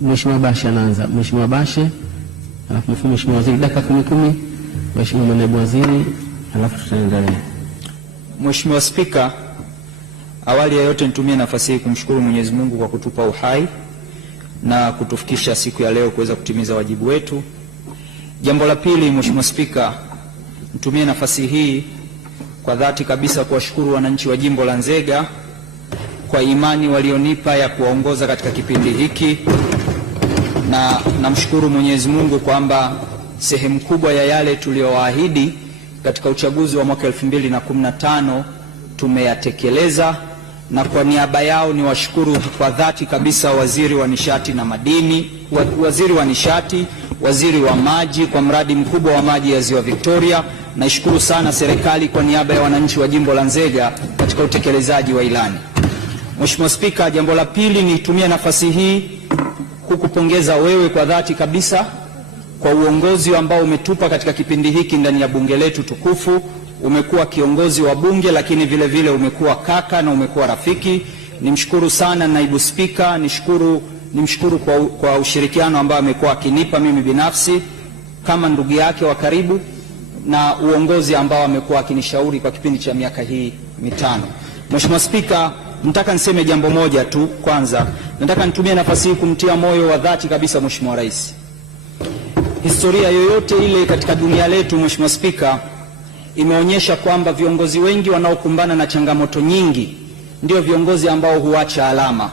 Mheshimiwa Bashe anaanza. Mheshimiwa Bashe, alafu Mheshimiwa Waziri, dakika 10, Mheshimiwa Naibu Waziri, alafu tutaendelea. Mheshimiwa Spika, awali ya yote nitumie nafasi hii kumshukuru Mwenyezi Mungu kwa kutupa uhai na kutufikisha siku ya leo kuweza kutimiza wajibu wetu. Jambo la pili, Mheshimiwa Spika, nitumie nafasi hii kwa dhati kabisa kuwashukuru wananchi wa Jimbo la Nzega kwa imani walionipa ya kuwaongoza katika kipindi hiki, na namshukuru Mwenyezi Mungu kwamba sehemu kubwa ya yale tuliyowaahidi katika uchaguzi wa mwaka 2015 tumeyatekeleza, na kwa niaba yao ni washukuru kwa dhati kabisa Waziri wa Nishati na Madini, Waziri wa Nishati, Waziri wa Maji kwa mradi mkubwa wa maji ya Ziwa Victoria. Naishukuru sana serikali kwa niaba ya wananchi wa Jimbo la Nzega katika utekelezaji wa ilani. Mheshimiwa Spika, jambo la pili, nitumie nafasi hii kukupongeza wewe kwa dhati kabisa kwa uongozi ambao umetupa katika kipindi hiki ndani ya bunge letu tukufu. Umekuwa kiongozi wa bunge, lakini vile vile umekuwa kaka na umekuwa rafiki. Nimshukuru sana Naibu Spika, nimshukuru kwa ushirikiano ambao amekuwa akinipa mimi binafsi kama ndugu yake wa karibu, na uongozi ambao amekuwa akinishauri kwa kipindi cha miaka hii mitano. Mheshimiwa Spika, nataka niseme jambo moja tu. Kwanza nataka nitumie nafasi hii kumtia moyo wa dhati kabisa Mheshimiwa Rais. Historia yoyote ile katika dunia letu, Mheshimiwa Spika, imeonyesha kwamba viongozi wengi wanaokumbana na changamoto nyingi ndio viongozi ambao huacha alama.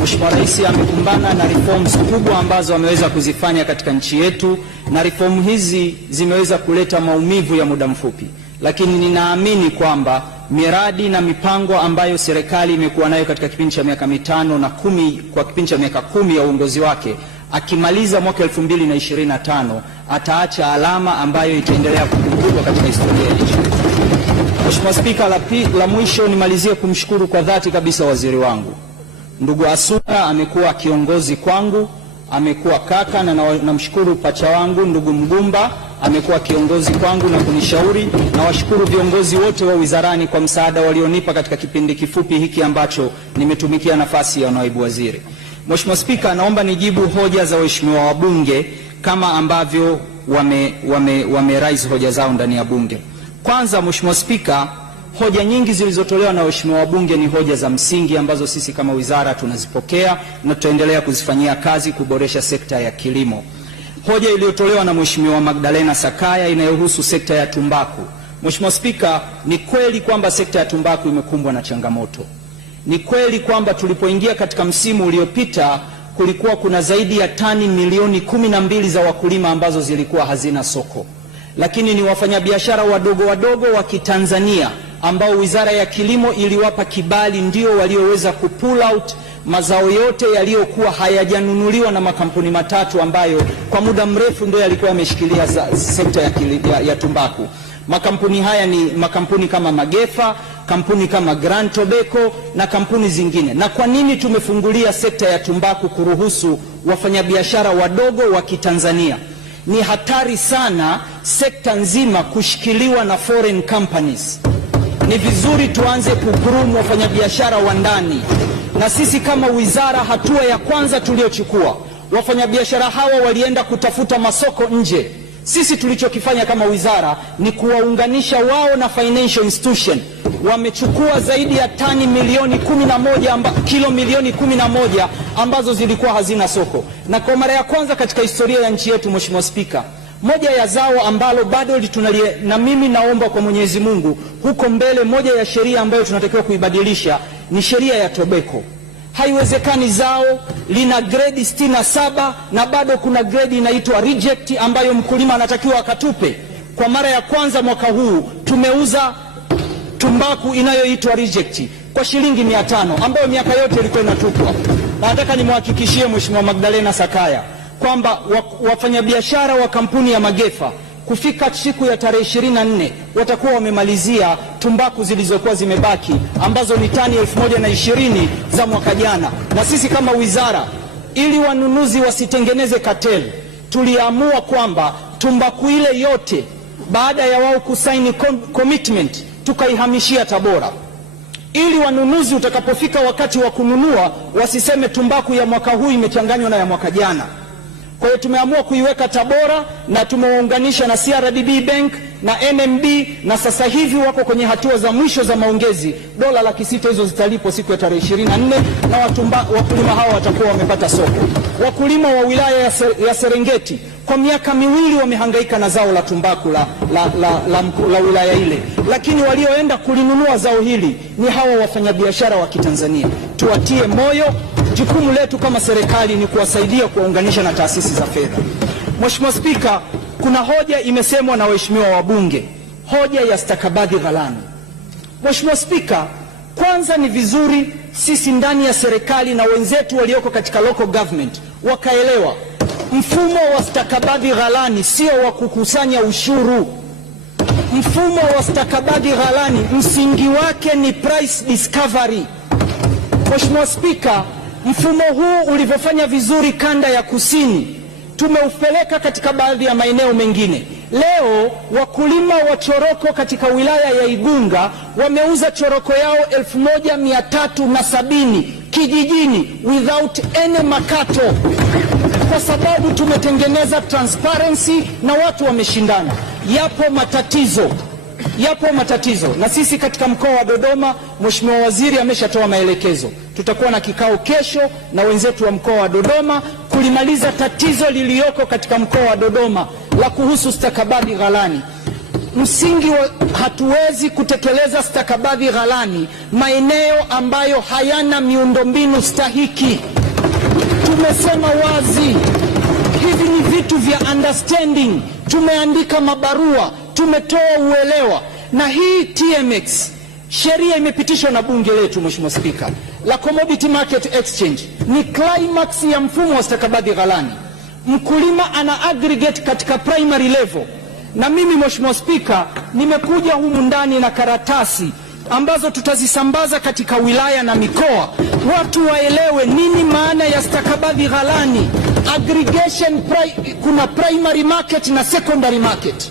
Mheshimiwa Rais amekumbana na reforms kubwa ambazo ameweza kuzifanya katika nchi yetu, na reform hizi zimeweza kuleta maumivu ya muda mfupi, lakini ninaamini kwamba miradi na mipango ambayo serikali imekuwa nayo katika kipindi cha miaka mitano na 10, kwa kipindi cha miaka 10 ya uongozi wake, akimaliza mwaka 2025 ataacha alama ambayo itaendelea kukumbukwa katika historia ya nchi. Mheshimiwa Spika, la mwisho nimalizie kumshukuru kwa dhati kabisa waziri wangu ndugu Asuna. Amekuwa kiongozi kwangu, amekuwa kaka, na namshukuru pacha wangu ndugu Mgumba, amekuwa kiongozi kwangu na kunishauri. Na washukuru viongozi wote wa wizarani kwa msaada walionipa katika kipindi kifupi hiki ambacho nimetumikia nafasi ya naibu waziri. Mheshimiwa Spika, naomba nijibu hoja za waheshimiwa wabunge kama ambavyo wame-raise hoja zao ndani ya bunge. Kwanza Mheshimiwa Spika, hoja nyingi zilizotolewa na waheshimiwa wabunge ni hoja za msingi ambazo sisi kama wizara tunazipokea na tutaendelea kuzifanyia kazi kuboresha sekta ya kilimo. Hoja iliyotolewa na Mheshimiwa Magdalena Sakaya inayohusu sekta ya tumbaku. Mheshimiwa Spika, ni kweli kwamba sekta ya tumbaku imekumbwa na changamoto. Ni kweli kwamba tulipoingia katika msimu uliopita kulikuwa kuna zaidi ya tani milioni 12 za wakulima ambazo zilikuwa hazina soko, lakini ni wafanyabiashara wadogo wadogo wa Kitanzania ambao Wizara ya Kilimo iliwapa kibali ndio walioweza kupull out mazao yote yaliyokuwa hayajanunuliwa na makampuni matatu ambayo kwa muda mrefu ndio yalikuwa yameshikilia sekta ya tumbaku. Makampuni haya ni makampuni kama Magefa, kampuni kama Grand Tobacco na kampuni zingine. Na kwa nini tumefungulia sekta ya tumbaku kuruhusu wafanyabiashara wadogo wa Kitanzania? Ni hatari sana sekta nzima kushikiliwa na foreign companies. Ni vizuri tuanze kugroom wafanyabiashara wa ndani, na sisi kama wizara, hatua ya kwanza tuliochukua, wafanyabiashara hawa walienda kutafuta masoko nje. Sisi tulichokifanya kama wizara ni kuwaunganisha wao na financial institution. Wamechukua zaidi ya tani milioni 11 kilo milioni 11 ambazo zilikuwa hazina soko, na kwa mara ya kwanza katika historia ya nchi yetu, Mheshimiwa Spika, moja ya zao ambalo bado tunalie, na mimi naomba kwa Mwenyezi Mungu huko mbele, moja ya sheria ambayo tunatakiwa kuibadilisha ni sheria ya tobacco. Haiwezekani zao lina grade 67 na bado kuna grade inaitwa reject ambayo mkulima anatakiwa akatupe. Kwa mara ya kwanza mwaka huu tumeuza tumbaku inayoitwa reject kwa shilingi 500 ambayo miaka yote ilikuwa inatupwa. Na nataka nimhakikishie Mheshimiwa Magdalena Sakaya kwamba wafanyabiashara wa kampuni ya Magefa kufika siku ya tarehe 24 watakuwa wamemalizia tumbaku zilizokuwa zimebaki ambazo ni tani 1020 za mwaka jana. Na sisi kama wizara, ili wanunuzi wasitengeneze cartel, tuliamua kwamba tumbaku ile yote baada ya wao kusaini commitment tukaihamishia Tabora. ili wanunuzi utakapofika wakati wa kununua wasiseme tumbaku ya mwaka huu imechanganywa na ya mwaka jana. Kwa hiyo tumeamua kuiweka Tabora na tumewaunganisha na CRDB Bank na NMB, na sasa hivi wako kwenye hatua za mwisho za maongezi. Dola 600 hizo zitalipwa siku ya tarehe 24 na wakulima hao watakuwa wamepata soko. Wakulima wa wilaya ya Serengeti kwa miaka miwili wamehangaika na zao la tumbaku la wilaya ile, lakini walioenda kulinunua zao hili ni hawa wafanyabiashara wa Kitanzania. Tuwatie moyo. Jukumu letu kama serikali ni kuwasaidia kuwaunganisha na taasisi za fedha. Mheshimiwa Spika, kuna hoja imesemwa na waheshimiwa wabunge, hoja ya stakabadhi ghalani. Mheshimiwa Spika, kwanza ni vizuri sisi ndani ya serikali na wenzetu walioko katika local government wakaelewa mfumo wa stakabadhi ghalani sio wa kukusanya ushuru. Mfumo wa stakabadhi ghalani msingi wake ni price discovery. Mheshimiwa Spika, mfumo huu ulivyofanya vizuri kanda ya kusini, tumeupeleka katika baadhi ya maeneo mengine. Leo wakulima wa choroko katika wilaya ya Igunga wameuza choroko yao 1370 kijijini without any makato, kwa sababu tumetengeneza transparency na watu wameshindana. Yapo matatizo na sisi katika mkoa wa Dodoma, Mheshimiwa Waziri ameshatoa maelekezo. Tutakuwa na kikao kesho na wenzetu wa mkoa wa Dodoma kulimaliza tatizo lililoko katika mkoa wa Dodoma la kuhusu stakabadhi ghalani. Msingi wa hatuwezi kutekeleza stakabadhi ghalani maeneo ambayo hayana miundombinu stahiki. Tumesema wazi, hivi ni vitu vya understanding. Tumeandika mabarua, tumetoa uelewa, na hii TMX sheria imepitishwa na bunge letu, Mheshimiwa Spika, la Commodity Market Exchange ni climax ya mfumo wa stakabadhi ghalani. Mkulima ana aggregate katika primary level, na mimi Mheshimiwa Spika nimekuja humu ndani na karatasi ambazo tutazisambaza katika wilaya na mikoa, watu waelewe nini maana ya stakabadhi ghalani. Aggregation kuna primary market na secondary market.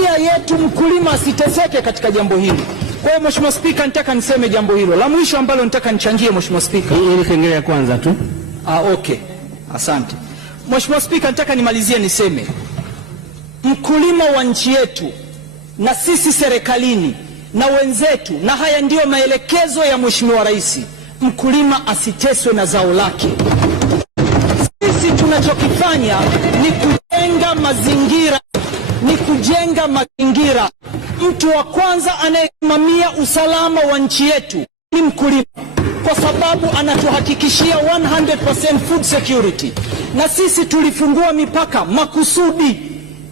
Nia yetu mkulima asiteseke katika jambo hili. Kwa hiyo Mheshimiwa Spika, nitaka niseme jambo hilo la mwisho ambalo nitaka nichangie Mheshimiwa Spika. Hili kengele ya kwanza tu. Okay. Asante. Mheshimiwa Spika, nitaka nimalizie niseme mkulima wa nchi yetu na sisi serikalini na wenzetu, na haya ndiyo maelekezo ya Mheshimiwa Rais, mkulima asiteswe na zao lake. Sisi tunachokifanya ni kujenga mazingira. Mtu wa kwanza anayesimamia usalama wa nchi yetu ni mkulima, kwa sababu anatuhakikishia 100% food security. Na sisi tulifungua mipaka makusudi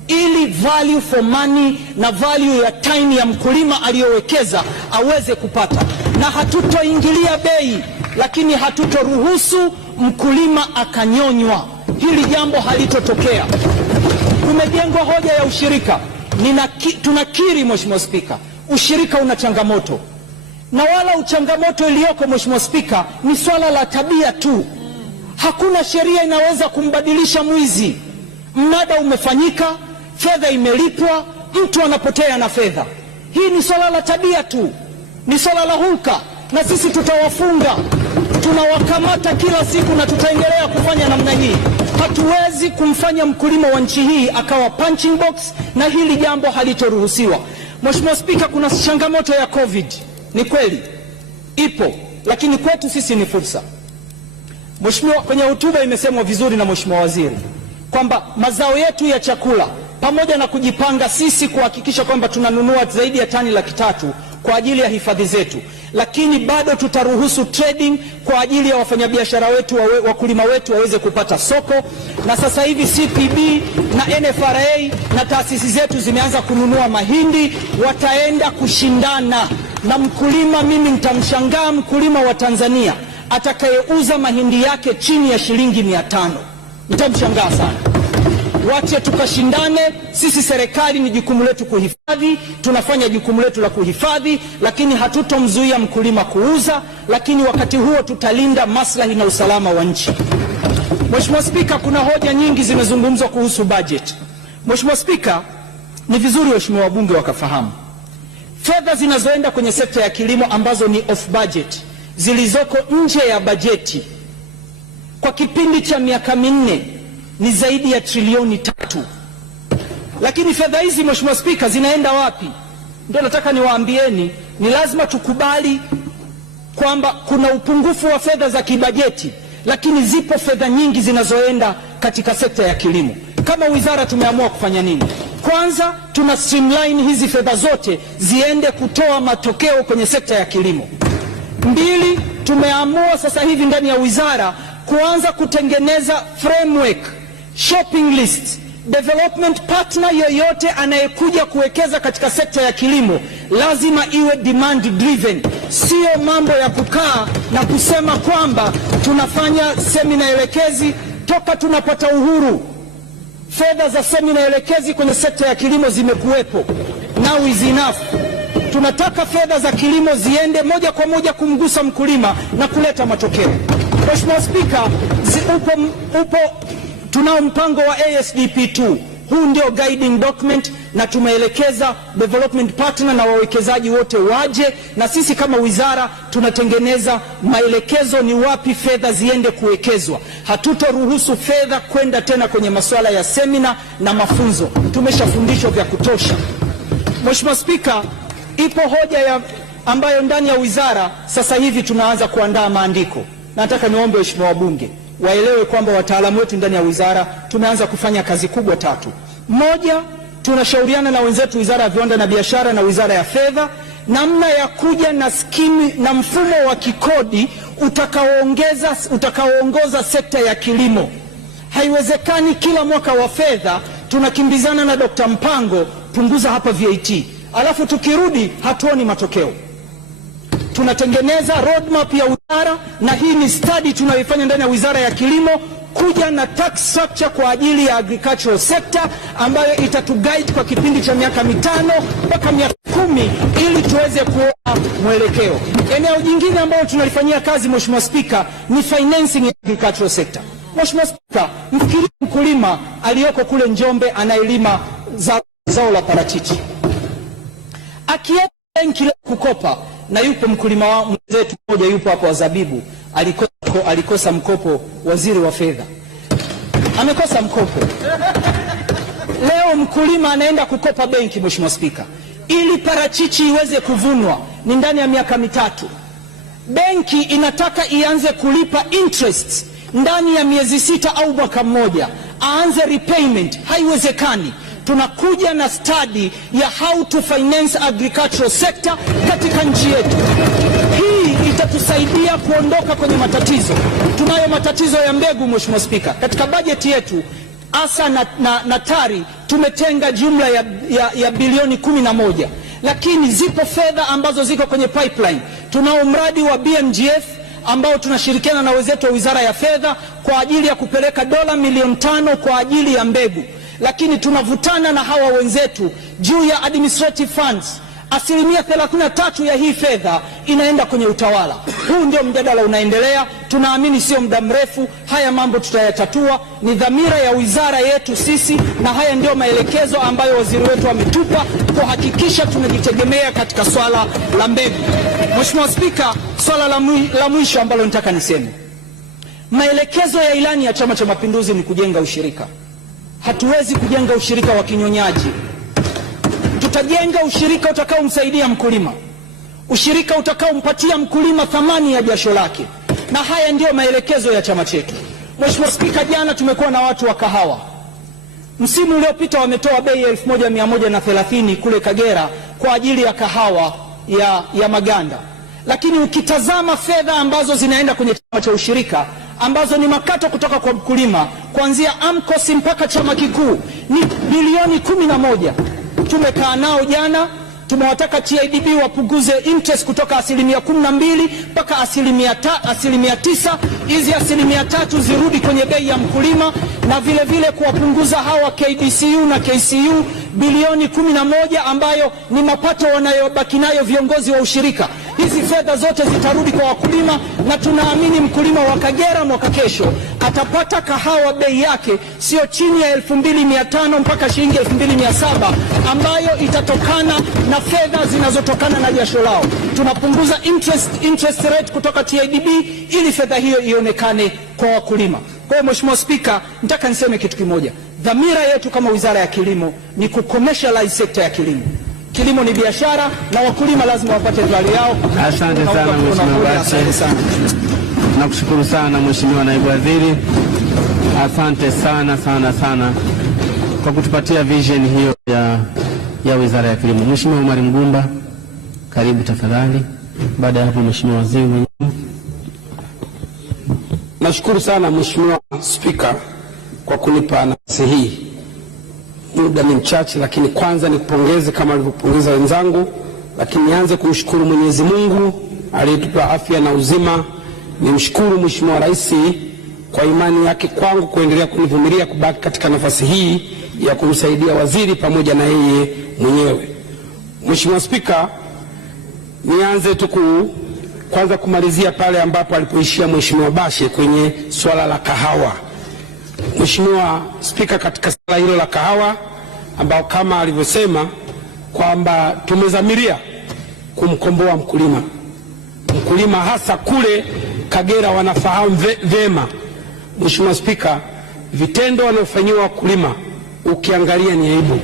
ili value for money na value ya time ya mkulima aliyowekeza aweze kupata, na hatutoingilia bei, lakini hatutoruhusu mkulima akanyonywa. Hili jambo halitotokea. Kumejengwa hoja ya ushirika. Tunakiri Mheshimiwa Spika, ushirika una changamoto, na wala uchangamoto iliyoko Mheshimiwa Spika ni swala la tabia tu. Hakuna sheria inaweza kumbadilisha mwizi. Mnada umefanyika, fedha imelipwa, mtu anapotea na fedha. Hii ni swala la tabia tu, ni swala la hulka, na sisi tutawafunga, tunawakamata kila siku na tutaendelea kufanya namna hii. Hatuwezi kumfanya mkulima wa nchi hii akawa punching box, na hili jambo halitoruhusiwa. Mheshimiwa Spika, kuna changamoto ya COVID. Ni kweli ipo, lakini kwetu sisi ni fursa. Mheshimiwa, kwenye hotuba imesemwa vizuri na Mheshimiwa Waziri kwamba mazao yetu ya chakula, pamoja na kujipanga sisi kuhakikisha kwamba tunanunua zaidi ya tani 300,000 kwa ajili ya hifadhi zetu, lakini bado tutaruhusu trading kwa ajili ya wafanyabiashara wetu, wakulima wetu waweze kupata soko. Na sasa hivi CPB na NFRA na taasisi zetu zimeanza kununua mahindi, wataenda kushindana na mkulima. Mimi nitamshangaa mkulima wa Tanzania atakayeuza mahindi yake chini ya shilingi 500. Nitamshangaa sana. Wache tukashindane. Sisi serikali ni jukumu letu kuhifadhi, tunafanya jukumu letu la kuhifadhi, lakini hatutomzuia mkulima kuuza, lakini wakati huo tutalinda maslahi na usalama wa nchi. Mheshimiwa Spika, kuna hoja nyingi zimezungumzwa kuhusu budget. Mheshimiwa Spika, ni vizuri waheshimiwa wabunge wakafahamu fedha zinazoenda kwenye sekta ya kilimo ambazo ni off budget, zilizoko nje ya bajeti kwa kipindi cha miaka minne ni zaidi ya trilioni 3. Lakini fedha hizi Mheshimiwa Spika zinaenda wapi? Ndio nataka niwaambieni, ni lazima tukubali kwamba kuna upungufu wa fedha za kibajeti, lakini zipo fedha nyingi zinazoenda katika sekta ya kilimo. Kama wizara tumeamua kufanya nini? Kwanza, tuna streamline hizi fedha zote ziende kutoa matokeo kwenye sekta ya kilimo. 2, tumeamua sasa hivi ndani ya wizara kuanza kutengeneza framework, shopping list. Development partner yoyote anayekuja kuwekeza katika sekta ya kilimo lazima iwe demand driven, sio mambo ya kukaa na kusema kwamba tunafanya semina elekezi. Toka tunapata uhuru, fedha za semina elekezi kwenye sekta ya kilimo zimekuwepo. Now is enough. Tunataka fedha za kilimo ziende moja kwa moja kumgusa mkulima na kuleta matokeo. Mheshimiwa Spika, tunao mpango wa ASDP2. Huu ndio guiding document, na tumeelekeza development partner na wawekezaji wote waje, na sisi kama wizara tunatengeneza maelekezo ni wapi fedha ziende kuwekezwa. Hatutoruhusu fedha kwenda tena kwenye masuala ya semina na mafunzo. Tumeshafundishwa vya kutosha. Mheshimiwa Spika, ipo hoja ambayo ndani ya wizara sasa hivi tunaanza kuandaa maandiko. Nataka niombe waheshimiwa wabunge waelewe kwamba wataalamu wetu ndani ya wizara tumeanza kufanya kazi kubwa 3. Moja, tunashauriana na wenzetu Wizara ya Viwanda na Biashara na Wizara ya Fedha namna ya kuja na skimu na mfumo wa kikodi utakaoongoza sekta ya kilimo. Haiwezekani kila mwaka wa fedha tunakimbizana na Dr. Mpango, punguza hapa VAT, alafu tukirudi hatuoni matokeo. Tunatengeneza roadmap ya wizara, na hii ni study tunayoifanya ndani ya Wizara ya Kilimo, kuja na tax structure kwa ajili ya agricultural sector ambayo itatuguide kwa kipindi cha miaka 5 mpaka miaka 10 ili tuweze kuona mwelekeo. Eneo jingine ambalo tunalifanyia kazi Mheshimiwa Spika ni financing ya agricultural sector. Mheshimiwa Spika, mfikirie mkulima aliyoko kule Njombe anayelima zao la parachichi. Akienda benki kukopa, na yupo mkulima wa mwenzetu mmoja yupo hapo wa zabibu, alikosa mkopo, waziri wa fedha amekosa mkopo. Leo mkulima anaenda kukopa benki Mheshimiwa Spika, ili parachichi iweze kuvunwa ni ndani ya miaka 3. Benki inataka ianze kulipa interest ndani ya miezi 6 au mwaka mmoja, aanze repayment. Haiwezekani. Tunakuja na study ya how to finance agricultural sector katika nchi yetu. Hii itatusaidia kuondoka kwenye matatizo. Tunayo matatizo ya mbegu Mheshimiwa Spika. Katika bajeti yetu ASA na TARI tumetenga jumla ya bilioni 11, lakini zipo fedha ambazo ziko kwenye pipeline. Tunao mradi wa BMGF ambao tunashirikiana na wenzetu wa Wizara ya Fedha kwa ajili ya kupeleka dola milioni 5 kwa ajili ya mbegu, lakini tunavutana na hawa wenzetu juu ya administrative funds. 33% ya hii fedha inaenda kwenye utawala. Huu ndio mjadala unaendelea. Tunaamini sio muda mrefu haya mambo tutayatatua. Ni dhamira ya wizara yetu sisi, na haya ndio maelekezo ambayo waziri wetu ametupa kuhakikisha tunajitegemea katika swala la mbegu. Mheshimiwa Spika, swala la mwisho ambalo nitaka niseme, maelekezo ya ilani ya Chama cha Mapinduzi ni kujenga ushirika. Hatuwezi kujenga ushirika wa kinyonyaji. Tutajenga ushirika utakaomsaidia mkulima, ushirika utakaompatia mkulima thamani ya jasho lake, na haya ndiyo maelekezo ya chama chetu. Mheshimiwa Spika, jana tumekuwa na watu wa kahawa. Msimu uliopita wametoa bei 1130 kule Kagera kwa ajili ya kahawa ya maganda, lakini ukitazama fedha ambazo zinaenda kwenye chama cha ushirika ambazo ni makato kutoka kwa mkulima kuanzia AMCOS mpaka chama kikuu ni bilioni 11. Tumekaa nao jana, tumewataka TIDB wapunguze interest kutoka 12% mpaka 9%. Hizi 3% zirudi kwenye bei ya mkulima, na vile vile kuwapunguza hawa KDCU na KCU bilioni 11 ambayo ni mapato wanayobaki nayo viongozi wa ushirika. Hizi fedha zote zitarudi kwa wakulima, na tunaamini mkulima wa Kagera mwaka kesho atapata kahawa bei yake sio chini ya 2500 mpaka shilingi 2700, ambayo itatokana na fedha zinazotokana na jasho lao. Tunapunguza interest rate kutoka TADB ili fedha hiyo ionekane kwa wakulima. Kwa hiyo Mheshimiwa Spika, nataka niseme kitu kimoja. Dhamira yetu kama Wizara ya Kilimo ni kucommercialize sekta ya kilimo. Kilimo ni biashara na wakulima lazima wapate value yao. Asante sana Mheshimiwa Bashe. Nakushukuru sana Mheshimiwa Naibu Waziri. Asante sana kwa kutupatia vision hiyo ya Wizara ya Kilimo. Mheshimiwa Omar Mgumba, karibu tafadhali. Baada ya hapo Mheshimiwa Waziri mwenyewe. Nashukuru sana Mheshimiwa Spika kwa kunipa nafasi hii. Muda ni mchache, lakini kwanza nikupongeze kama alivyopongeza wenzangu, lakini nianze kumshukuru Mwenyezi Mungu aliyetupa afya na uzima. Nimshukuru Mheshimiwa Rais kwa imani yake kwangu kuendelea kunivumilia kubaki katika nafasi hii ya kumsaidia waziri pamoja na yeye mwenyewe. Mheshimiwa Spika, nianze tu kwanza kumalizia pale ambapo alipoishia Mheshimiwa Bashe kwenye swala la kahawa. Mheshimiwa Spika, katika swala hilo la kahawa ambao kama alivyosema kwamba tumezamiria kumkomboa mkulima hasa kule Kagera wanafahamu vema. Mheshimiwa Spika, vitendo wanaofanyiwa wakulima ukiangalia ni aibu.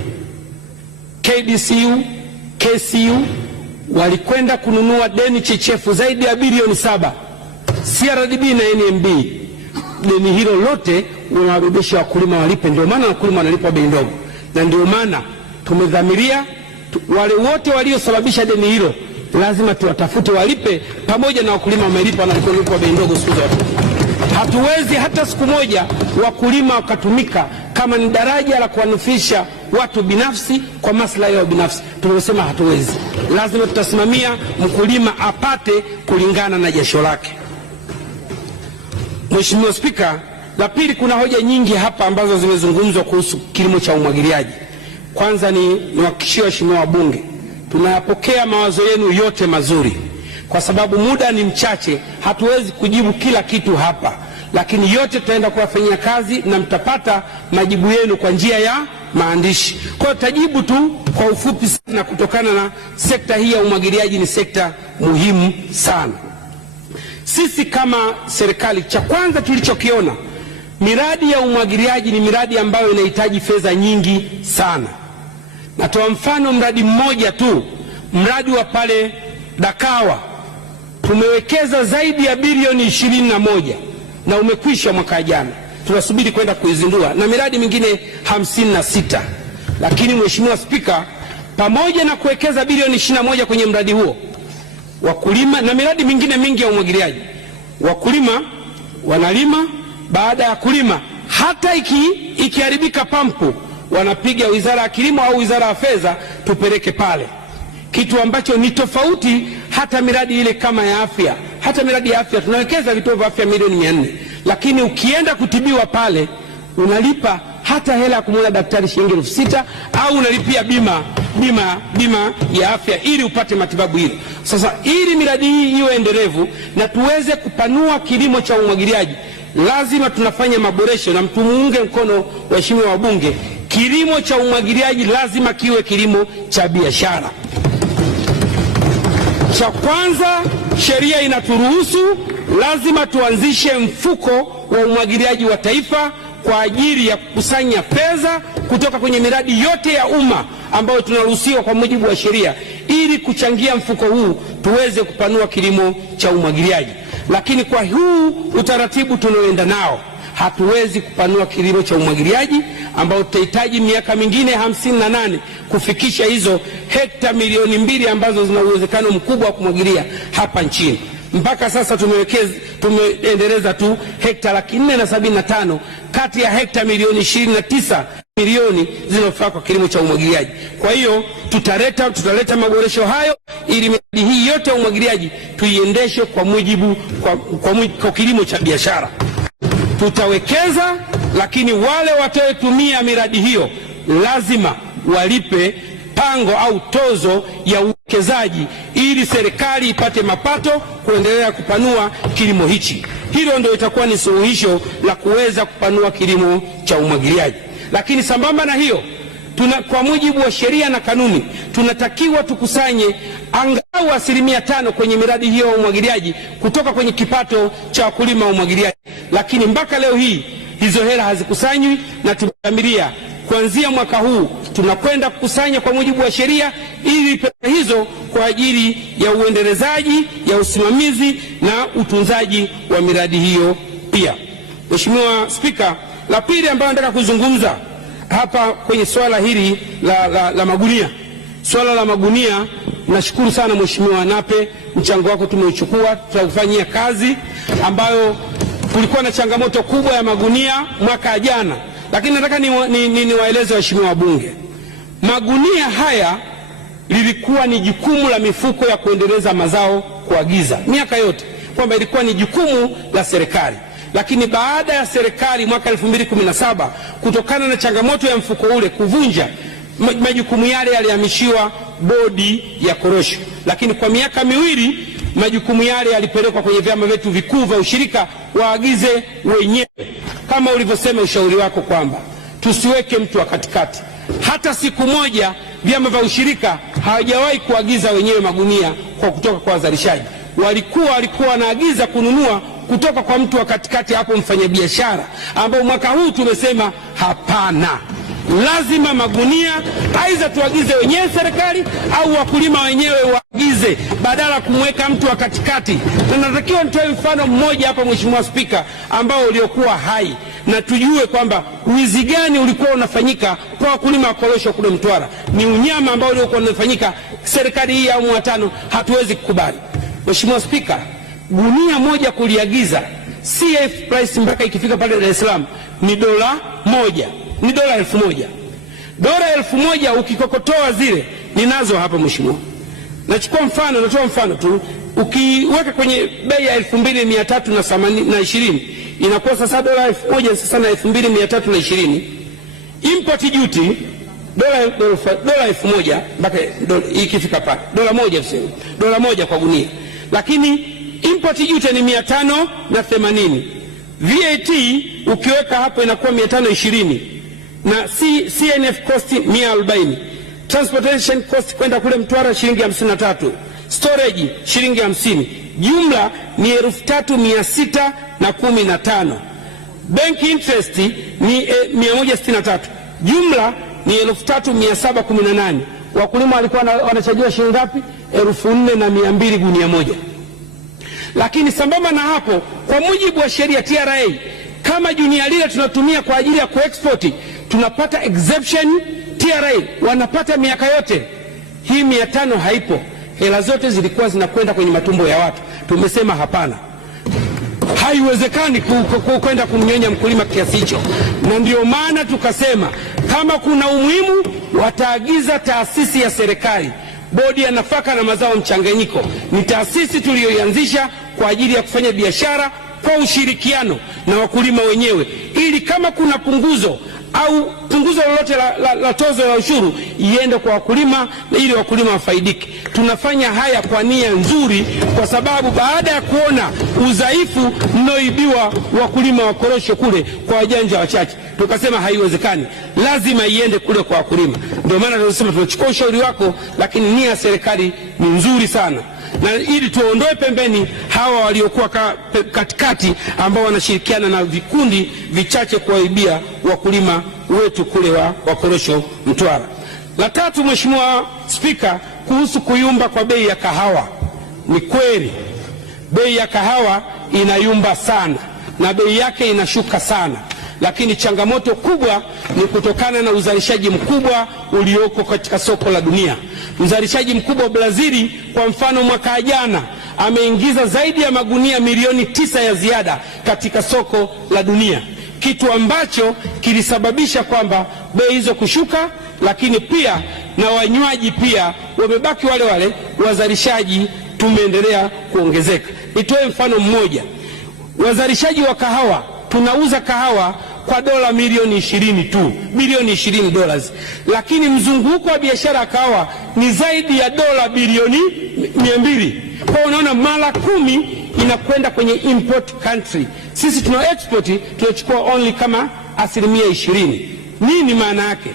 KDCU, KCU walikwenda kununua deni chechefu zaidi ya bilioni 7. CRDB na NMB deni hilo lote wanarudisha wakulima walipe, ndio maana wakulima wanalipa bei ndogo. Na ndio maana tumedhamiria wale wote waliosababisha deni hilo lazima tuwatafute walipe, pamoja na wakulima wamelipa wanalipa bei ndogo siku zote. Hatuwezi hata siku moja wakulima wakatumika kama ni daraja la kuwanufaisha watu binafsi kwa maslahi yao binafsi. Tumesema hatuwezi. Lazima tutasimamia mkulima apate kulingana na jasho lake. Mheshimiwa Spika, la pili, kuna hoja nyingi hapa ambazo zimezungumzwa kuhusu kilimo cha umwagiliaji. Kwanza niwahakikishie waheshimiwa wabunge, tunayapokea mawazo yenu yote mazuri. Kwa sababu muda ni mchache, hatuwezi kujibu kila kitu hapa, lakini yote tutaenda kuyafanyia kazi na mtapata majibu yenu kwa njia ya maandishi. Kwa hiyo tajibu tu kwa ufupi sana, kutokana na sekta hii ya umwagiliaji ni sekta muhimu sana. Sisi kama serikali, cha kwanza tulichokiona, miradi ya umwagiliaji ni miradi ambayo inahitaji fedha nyingi sana. Natoa mfano mradi mmoja tu, mradi wa pale Dakawa tumewekeza zaidi ya bilioni 21 na umekwisha mwaka jana. Tunasubiri kwenda kuizindua na miradi mingine 56. Lakini Mheshimiwa Spika, pamoja na kuwekeza bilioni 21 kwenye mradi huo, wakulima na miradi mingine mingi ya umwagiliaji, wakulima wanalima, baada ya kulima hata ikiharibika pampu wanapiga Wizara ya Kilimo au Wizara ya Fedha tupeleke pale, kitu ambacho ni tofauti hata miradi ile kama ya afya. Hata miradi ya afya tunawekeza vituo vya afya milioni 400, lakini ukienda kutibiwa pale unalipa hata hela ya kumwona daktari shilingi 6000 au unalipia bima ya afya ili upate matibabu hilo. Sasa ili miradi hii iwe endelevu na tuweze kupanua kilimo cha umwagiliaji, lazima tunafanya maboresho, na mtumuunge mkono waheshimiwa wabunge. Kilimo cha umwagiliaji lazima kiwe kilimo cha biashara. Cha kwanza, sheria inaturuhusu, lazima tuanzishe mfuko wa umwagiliaji wa taifa kwa ajili ya kukusanya fedha kutoka kwenye miradi yote ya umma ambayo tunaruhusiwa kwa mujibu wa sheria, ili kuchangia mfuko huu tuweze kupanua kilimo cha umwagiliaji. Lakini kwa huu utaratibu tunaoenda nao, hatuwezi kupanua kilimo cha umwagiliaji ambao tutahitaji miaka mingine 58 kufikisha hizo hekta milioni 2 ambazo zina uwezekano mkubwa wa kumwagilia hapa nchini. Mpaka sasa tumeendeleza tu hekta 475 kati ya hekta milioni 29 milioni zinazofaa kwa kilimo cha umwagiliaji. Kwa hiyo tutaleta maboresho hayo ili miradi hii yote ya umwagiliaji tuiendeshe kwa mujibu kwa kilimo cha biashara. Tutawekeza lakini wale wataotumia miradi hiyo lazima walipe pango au tozo ya uwekezaji ili serikali ipate mapato kuendelea kupanua kilimo hichi. Hilo ndio itakuwa ni suluhisho la kuweza kupanua kilimo cha umwagiliaji. Lakini sambamba na hiyo, kwa mujibu wa sheria na kanuni, tunatakiwa tukusanye angalau 5% kwenye miradi hiyo ya umwagiliaji kutoka kwenye kipato cha wakulima wa umwagiliaji. Lakini mpaka leo hii hizo hela hazikusanywi, na tumedhamiria kuanzia mwaka huu tunakwenda kukusanya kwa mujibu wa sheria, ili pesa hizo kwa ajili ya uendelezaji, ya usimamizi na utunzaji wa miradi hiyo pia. Mheshimiwa Spika, la pili ambayo nataka kuzungumza hapa kwenye swala hili la magunia. Swala la magunia, nashukuru sana Mheshimiwa Nape, mchango wako tumeuchukua, tutakufanyia kazi, ambayo kulikuwa na changamoto kubwa ya magunia mwaka jana. Lakini nataka niwaeleze waheshimiwa wabunge, magunia haya lilikuwa ni jukumu la mifuko ya kuendeleza mazao kuagiza miaka yote, kwamba ilikuwa ni jukumu la serikali. Lakini baada ya serikali mwaka 2017 kutokana na changamoto ya mfuko ule kuvunja, majukumu yale yalihamishiwa bodi ya korosho. Lakini kwa miaka miwili majukumu yale yalipelekwa kwenye vyama vyetu vikuu vya ushirika waagize wenyewe, kama ulivyosema ushauri wako kwamba tusiweke mtu wa katikati. Hata siku moja vyama vya ushirika hawajawahi kuagiza wenyewe magunia kwa kutoka kwa wazalishaji. Walikuwa wanaagiza kununua kutoka kwa mtu wa katikati, hapo mfanyabiashara, ambao mwaka huu tumesema hapana, lazima magunia aidha tuagize wenyewe serikali au wakulima wenyewe waagize, badala ya kumweka mtu wa katikati. Na natakiwa nitoe mfano mmoja hapa Mheshimiwa Spika, ambao uliokuwa hai, na tujue kwamba wizi gani ulikuwa unafanyika kwa wakulima wa korosho kule Mtwara. Ni unyama ambao uliokuwa unafanyika. Serikali hii ya awamu ya 5 hatuwezi kukubali. Mheshimiwa Spika, gunia moja kuliagiza CF price mpaka ikifika pale Dar es Salaam ni dola 1, ni dola 1000. Dola 1000 ukikokotoa zile ninazo hapa Mheshimiwa. Natoa mfano tu, ukiweka kwenye bei ya 2320 inakuwa sasa dola 1000 sasa na 2320. Import duty dola 1000 mpaka ikifika pale dola 1 tuseme, dola 1 kwa gunia. Lakini import duty ni 580. VAT ukiweka hapo inakuwa 520, na CNF cost 140. Transportation cost kwenda kule Mtwara shilingi 53. Storage shilingi 50. Jumla ni 3615. Bank interest ni 163. Jumla ni 3718. Wakulima walikuwa wanachajiwa shilingi ngapi? 4200 gunia moja. Lakini sambamba na hapo, kwa mujibu wa sheria TRA, kama junia lile tunatumia kwa ajili ya kuexport, tunapata exemption. TRA wanapata miaka yote. Hii 500 haipo. Hela zote zilikuwa zinakwenda kwenye matumbo ya watu. Tumesema hapana, haiwezekani kwenda kumnyonya mkulima kiasi hicho, na ndio maana tukasema kama kuna umuhimu wataagiza taasisi ya serikali. Bodi ya nafaka na mazao mchanganyiko ni taasisi tuliyoianzisha kwa ajili ya kufanya biashara kwa ushirikiano na wakulima wenyewe, ili kama kuna punguzo au punguzo lolote la tozo la ushuru iende kwa wakulima ili wakulima wafaidike. Tunafanya haya kwa nia nzuri, kwa sababu baada ya kuona udhaifu mnaoibiwa wakulima wa korosho kule kwa wajanja wachache, tukasema haiwezekani, lazima iende kule kwa wakulima. Ndio maana tunasema tunachukua ushauri wako, lakini nia ya serikali ni nzuri sana, na ili tuondoe pembeni hawa waliokuwa katikati ambao wanashirikiana na vikundi vichache kuwaibia wakulima wetu kule wa korosho Mtwara. La tatu, Mheshimiwa Spika, kuhusu kuyumba kwa bei ya kahawa. Ni kweli bei ya kahawa inayumba sana na bei yake inashuka sana, lakini changamoto kubwa ni kutokana na uzalishaji mkubwa ulioko katika soko la dunia. Mzalishaji mkubwa wa Brazili kwa mfano mwaka jana ameingiza zaidi ya magunia milioni 9 ya ziada katika soko la dunia, kitu ambacho kilisababisha kwamba bei hizo kushuka, lakini pia na wanywaji pia wamebaki wale wale, wazalishaji tumeendelea kuongezeka. Nitoe mfano mmoja, wazalishaji wa kahawa, tunauza kahawa kwa dola milioni 20 tu, bilioni 20 dollars, lakini mzunguko wa biashara ya kahawa ni zaidi ya dola bilioni 200. Kwa unaona mara 10 inakwenda kwenye import country. Sisi tuna export, tunachukua only kama 20%. Nini maana yake?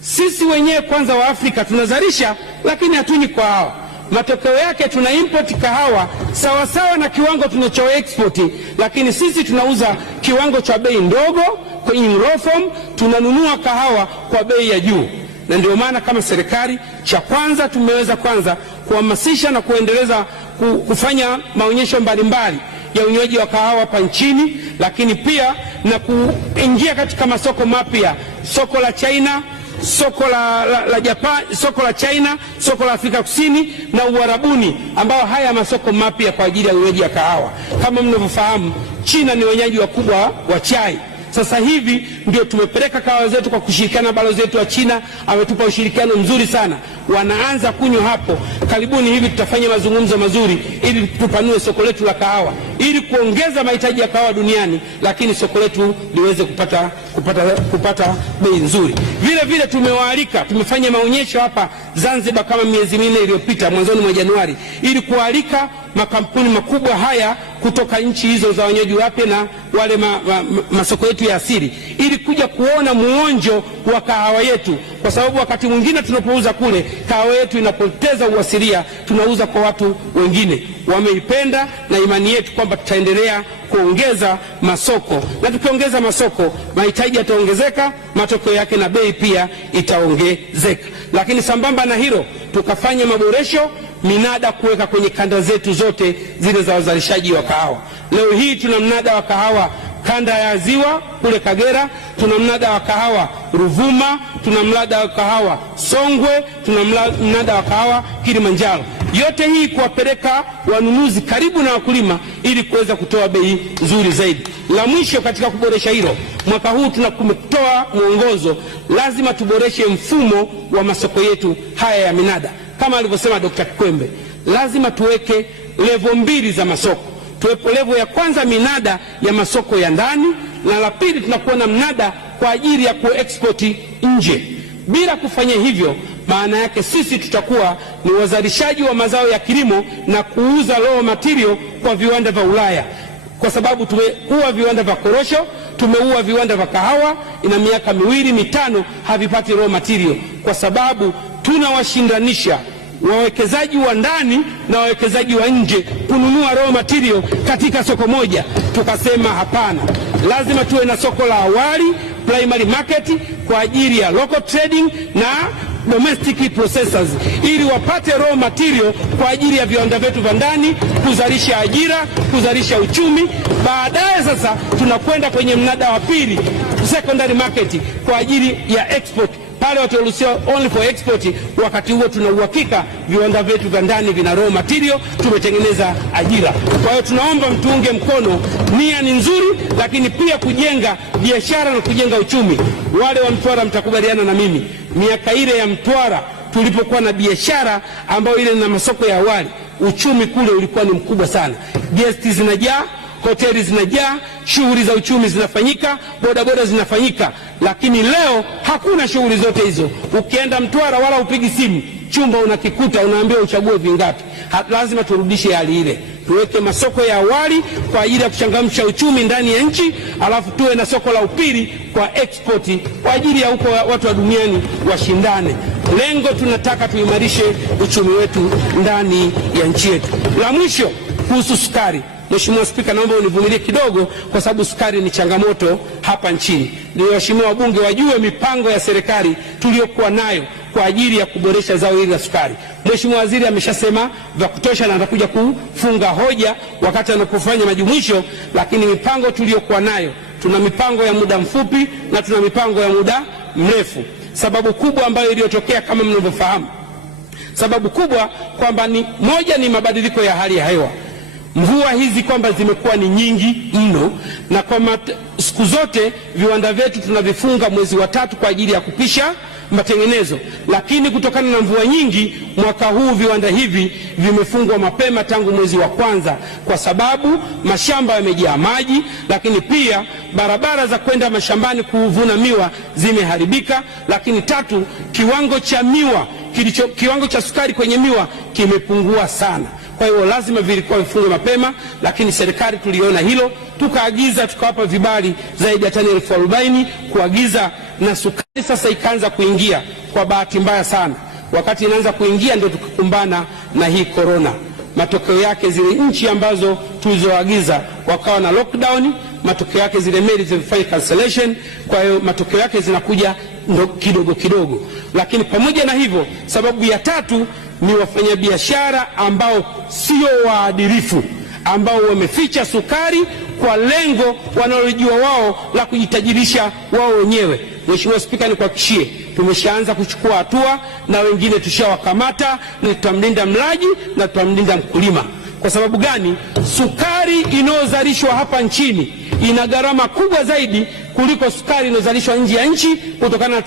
Sisi wenyewe kwanza wa Afrika tunazalisha lakini hatunywi kahawa. Matokeo yake tuna import kahawa sawa sawa na kiwango tunacho export, lakini sisi tunauza kiwango cha bei ndogo kwenye raw form, tunanunua kahawa kwa bei ya juu. Na ndio maana kama serikali, cha kwanza tumeweza kwanza kuhamasisha na kuendeleza kufanya maonyesho mbalimbali ya unywaji wa kahawa hapa nchini, lakini pia na kuingia katika masoko mapya, soko la China, soko la Japan, soko la China, soko la Afrika Kusini na Uarabuni, ambao haya masoko mapya kwa ajili ya unywaji wa kahawa. Kama mnavyofahamu, China ni wenyeji wakubwa wa chai. Sasa hivi ndio tumepeleka kahawa zetu kwa kushirikiana na balozi wetu wa China, ametupa ushirikiano mzuri sana, wanaanza kunywa hapo. Karibuni hivi tutafanya mazungumzo mazuri ili tupanue soko letu la kahawa, ili kuongeza mahitaji ya kahawa duniani, lakini soko letu liweze kupata bei nzuri. Vile vile tumewaalika, tumefanya maonyesho hapa Zanzibar kama miezi 4 iliyopita, mwanzoni mwa Januari, ili kualika makampuni makubwa haya kutoka nchi hizo za wanywaji wapya na wale masoko yetu ya asili, ili kuja kuona muonjo wa kahawa yetu, kwa sababu wakati mwingine tunapouza kule kahawa yetu inapoteza uasilia, tunauza kwa watu wengine. Wameipenda na imani yetu kwamba tutaendelea kuongeza masoko, na tukiongeza masoko mahitaji yataongezeka, matokeo yake na bei pia itaongezeka. Lakini sambamba na hilo, tukafanya maboresho, minada kuweka kwenye kanda zetu zote zile za wazalishaji wa kahawa. Leo hii tuna mnada wa kahawa kanda ya Ziwa kule Kagera, tuna mnada wa kahawa Ruvuma, tuna mnada wa kahawa Songwe, tuna mnada wa kahawa Kilimanjaro. Yote hii kuwapeleka wanunuzi karibu na wakulima ili kuweza kutoa bei nzuri zaidi. La mwisho katika kuboresha hilo, mwaka huu tunakutoa mwongozo, lazima tuboreshe mfumo wa masoko yetu haya ya minada. Kama alivyosema Dr. Kikwembe, lazima tuweke level 2 za masoko. Tuwepo level ya kwanza minada ya masoko ya ndani, na la pili tunakuwa na mnada kwa ajili ya kuexport nje. Bila kufanya hivyo, maana yake sisi tutakuwa ni wazalishaji wa mazao ya kilimo na kuuza raw material kwa viwanda vya Ulaya, kwa sababu tumeua viwanda vya korosho, tumeua viwanda vya kahawa, ina miaka 2-5 havipati raw material, kwa sababu tunawashindanisha wawekezaji wa ndani na wawekezaji wa nje kununua raw material katika soko moja. Tukasema hapana, lazima tuwe na soko la awali, primary market, kwa ajili ya local trading na domestic processors, ili wapate raw material kwa ajili ya viwanda vyetu vya ndani, kuzalisha ajira, kuzalisha uchumi. Baadaye sasa tunakwenda kwenye mnada wa pili, secondary market, kwa ajili ya export. Pale wataruhusiwa only for export. Wakati huo tuna uhakika viwanda vyetu vya ndani vina raw material, tumetengeneza ajira. Kwa hiyo tunaomba mtuunge mkono, nia ni nzuri, lakini pia kujenga biashara na kujenga uchumi. Wale wa Mtwara mtakubaliana na mimi, miaka ile ya Mtwara tulipokuwa na biashara ambayo ile na masoko ya awali, uchumi kule ulikuwa ni mkubwa sana. Guest zinajaa, hoteli zinajaa, shughuli za uchumi zinafanyika, bodaboda zinafanyika. Lakini leo hakuna shughuli zote hizo. Ukienda Mtwara wala upigi simu, chumba unakikuta, unaambiwa uchague vingapi. Lazima turudishe hali ile, tuweke masoko ya awali kwa ajili ya kuchangamsha uchumi ndani ya nchi, alafu tuwe na soko la upili kwa export kwa ajili ya huko watu wa duniani washindane. Lengo, tunataka tuimarishe uchumi wetu ndani ya nchi yetu. La mwisho kuhusu sukari. Mheshimiwa Spika, naomba univumilie kidogo, kwa sababu sukari ni changamoto hapa nchini. Ndio waheshimiwa wabunge wajue mipango ya serikali tuliyokuwa nayo kwa ajili ya kuboresha zao hili la sukari. Mheshimiwa Waziri ameshasema vya kutosha na atakuja kufunga hoja wakati anapofanya majumuisho, lakini mipango tuliyokuwa nayo, tuna mipango ya muda mfupi na tuna mipango ya muda mrefu. Sababu kubwa ambayo iliyotokea kama mnavyofahamu, sababu kubwa kwamba moja ni mabadiliko ya hali ya hewa. Mvua hizi kwamba zimekuwa ni nyingi mno, na kwa siku zote viwanda vyetu tunavifunga mwezi wa 3 kwa ajili ya kupisha matengenezo, lakini kutokana na mvua nyingi mwaka huu viwanda hivi vimefungwa mapema tangu mwezi wa kwanza, kwa sababu mashamba yamejaa maji, lakini pia barabara za kwenda mashambani kuvuna miwa zimeharibika. Lakini tatu, kiwango cha sukari kwenye miwa kimepungua sana. Kwa hiyo lazima vilikuwa vifungwe mapema, lakini serikali tuliona hilo, tukaagiza, tukawapa vibali zaidi ya tani 40,000 kuagiza, na sukari sasa ikaanza kuingia. Kwa bahati mbaya sana, wakati inaanza kuingia ndio tukakumbana na hii corona. Matokeo yake zile nchi ambazo tulizoagiza wakawa na lockdown, matokeo yake zile meli zilifanya cancellation. Kwa hiyo matokeo yake zinakuja kidogo kidogo. Lakini pamoja na hivyo, sababu ya tatu ni wafanyabiashara ambao sio waadilifu, ambao wameficha sukari kwa lengo wanaojua wao la kujitajirisha wao wenyewe. Mheshimiwa Spika, nikuhakikishie tumeshaanza kuchukua hatua, na wengine tushawakamata, na tutamlinda mlaji na tutamlinda mkulima. Kwa sababu gani? Sukari inayozalishwa hapa nchini ina gharama kubwa zaidi kuliko sukari inayozalishwa nje ya nchi, kutokana na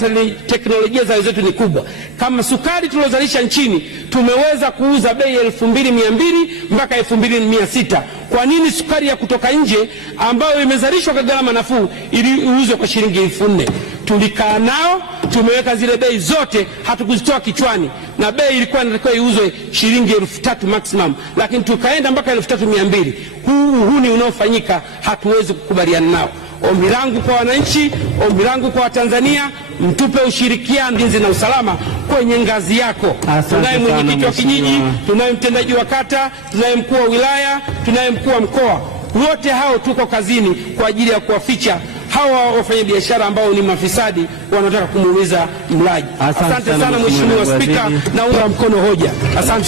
teknolojia za wenzetu ni kubwa. Kama sukari tulizozalisha nchini tumeweza kuuza bei 2,200 mpaka 2,600, kwa nini sukari ya kutoka nje ambayo imezalishwa kwa gharama nafuu ili iuzwe kwa shilingi 4,000? Tulikaa nao, tumeweka zile bei zote, hatukuzitoa kichwani, na bei ilikuwa inatakiwa iuzwe shilingi 3,000 maximum, lakini tukaenda mpaka 3,200. Huu ni unaofanyika, hatuwezi kukubaliana nao. Ombi langu kwa wananchi, ombi langu kwa Watanzania, mtupe ushirikiano ulinzi na usalama kwenye ngazi yako. Tunaye mwenyekiti wa kijiji, tunaye mtendaji wa kata, tunaye mkuu wa wilaya, tunaye mkuu wa mkoa. Wote hao tuko kazini kwa ajili ya kuwaficha hawa wafanyabiashara ambao ni mafisadi wanataka kumuumiza mlaji. Asante sana Mheshimiwa Spika, naunga mkono hoja. Asante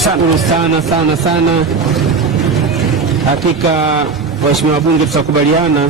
sana. Hakika Mheshimiwa Bunge tutakubaliana